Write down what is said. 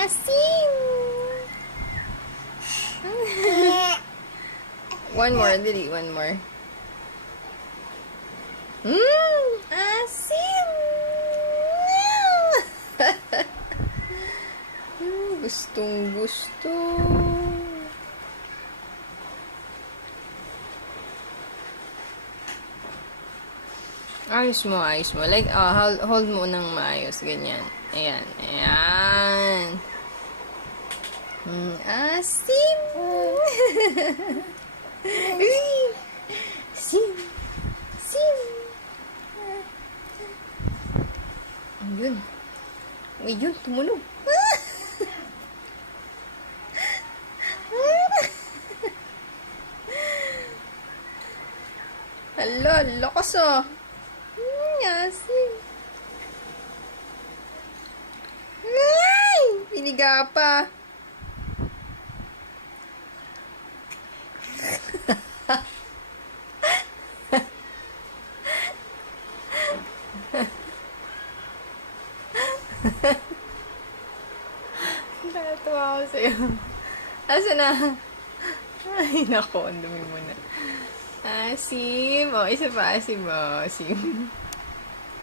Asim! One more, dali. One more. Asim! Gustong gusto. Ayos mo, ayos mo. Like, hold mo ng maayos. Ganyan. Ayan, ayan. Asim! Sim! Sim! Ayun. Ayun, tumulog. Hala, lakas ah. Asim. Ay! Piniga pa. Nakatawa ako sa'yo. Asa na? Ay, nako, ang dumi mo na. Asim. O, isa pa, asim mo. Asim.